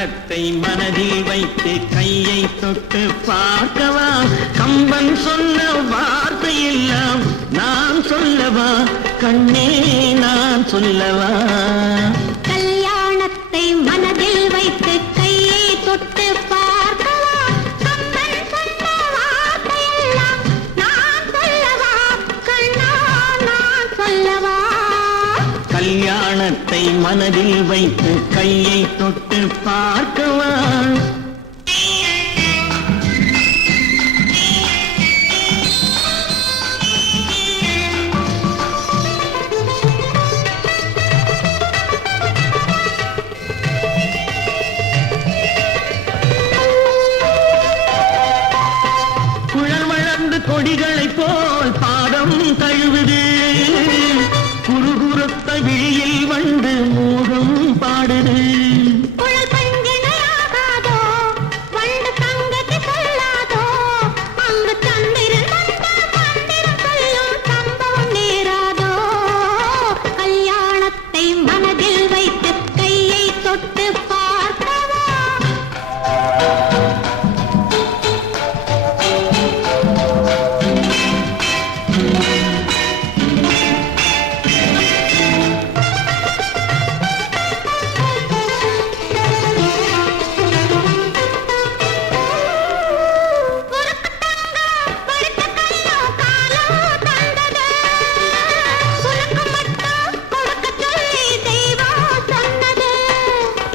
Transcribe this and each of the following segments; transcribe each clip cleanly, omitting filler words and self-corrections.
கல்யாணத்தை மனதில் வைத்து கையை தொட்டு பார்க்கவா? கம்பன் சொன்ன வார்த்தை எல்லாம் நான் சொல்லவா? கண்ணே நான் சொல்லவா? கல்யாணத்தை மனதில் வைத்து கையை தொட்டு பார்க்கவா? கம்பன் சொன்ன வார்த்தை எல்லாம் நான் சொல்லவா? கண்ணா நான் சொல்லவா? கல்யாணத்தை மனதில் வைத்து கையை தொட்டு பார்க்கவா? குழல் வளர்ந்து கொடிகளைப் போல் பாதம் தழுவுது, குறுகுறுத்த விழியில் வந்து மோகம் பாடுது. குழல் பஞ்சினையாகாதோ, வண்டு தங்கத்தை சொல்லாதோ, அங்கு சந்திரன் வந்த மந்திரம் சொல்லும் சம்பவம் நேராதோ. கல்யாணத்தை மனதில் வைத்து கையை தொட்டு பார்க்கவா?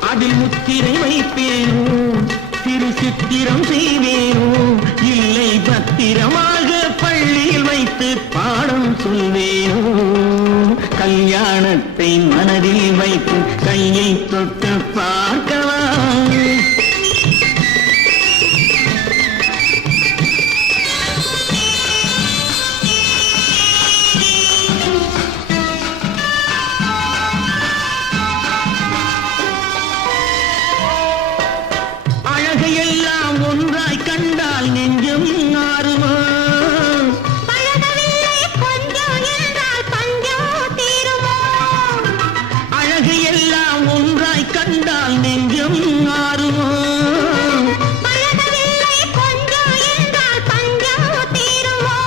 அதில் முத்திரை வைப்பேனோ, திரு சித்திரம் செய்வேனோ, இல்லை பத்திரமாக பள்ளியில் வைத்து பாடம் சொல்வேனோ. கல்யாணத்தை மனதில் வைத்து கையை தொட்டு பார்க்கவா? அழகையெல்லாம் ஒன்றாய் கண்டால் நெஞ்சம் ஆறுமா? பழகவில்லை கொஞ்சம் என்றால் பஞ்சம் தீருமோ? அழகையெல்லாம் ஒன்றாய் கண்டால் நெஞ்சம் ஆறுமா? பழகவில்லை கொஞ்சம் என்றால் பஞ்சம் தீருமோ?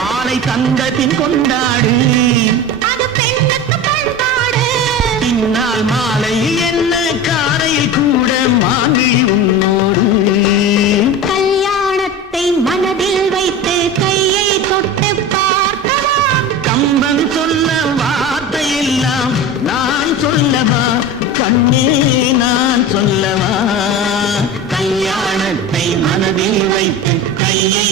மாலை தந்த பின் கொண்டாடு, அது பெண்ணுக்கு பண்பாடு. பின்னால் மாலையில் என்ன காலையில் கூட மாங்கிழி உன்னோடு. கல்யாணத்தை மனதில் வைத்து கையை தொட்டு பார்க்கவா? கம்பன் சொன்ன வார்த்தை எல்லாம் நான் சொல்லவா? கண்ணே நான் சொல்லவா? கல்யாணத்தை மனதில் வைத்து கையை